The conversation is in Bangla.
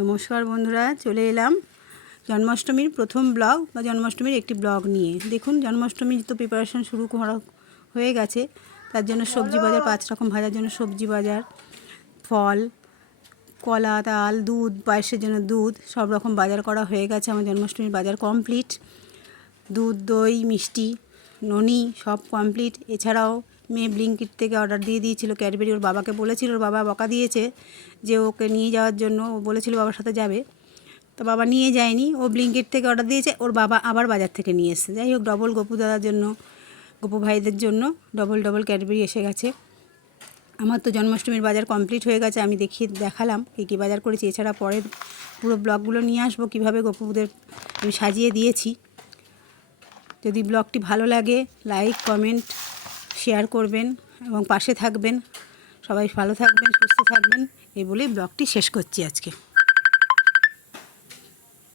নমস্কার বন্ধুরা, চলে এলাম জন্মাষ্টমীর প্রথম ব্লগ বা জন্মাষ্টমীর একটি ব্লগ নিয়ে। দেখুন, জন্মাষ্টমীর তো প্রিপারেশন শুরু করা হয়ে গেছে। তার জন্য সবজি বাজার, 5 রকম ভাজার জন্য সবজি বাজার, ফল, কলা, তাল, দুধ, পায়েসের জন্য দুধ, সব রকম বাজার করা হয়ে গেছে। আমার জন্মাষ্টমীর বাজার কমপ্লিট। দুধ, দই, মিষ্টি, ননি সব কমপ্লিট। এছাড়াও মেয়ে ব্লিঙ্কিট থেকে অর্ডার দিয়ে দিয়েছিল ক্যাডবেরি। ওর বাবাকে বলেছিল, ওর বাবা বকা দিয়েছে যে ওকে নিয়ে যাওয়ার জন্য। ও বলেছিল বাবার সাথে যাবে, তো বাবা নিয়ে যায়নি। ও ব্লিঙ্কিট থেকে অর্ডার দিয়েছে, ওর বাবা আবার বাজার থেকে নিয়ে এসেছে। যাই হোক, ডবল গপু দাদার জন্য, গপু ভাইদের জন্য ডবল ক্যাডবেরি এসে গেছে। আমার তো জন্মাষ্টমীর বাজার কমপ্লিট হয়ে গেছে। আমি দেখালাম কী বাজার করেছি। এছাড়া পরের পুরো ব্লগগুলো নিয়ে আসবো কীভাবে গপুদের আমি সাজিয়ে দিয়েছি। যদি ব্লগটি ভালো লাগে, লাইক, কমেন্ট, শেয়ার করবেন এবং পাশে থাকবেন। সবাই ভালো থাকবেন, সুস্থ থাকবেন, এই বলেই ব্লগটি শেষ করছি আজকে।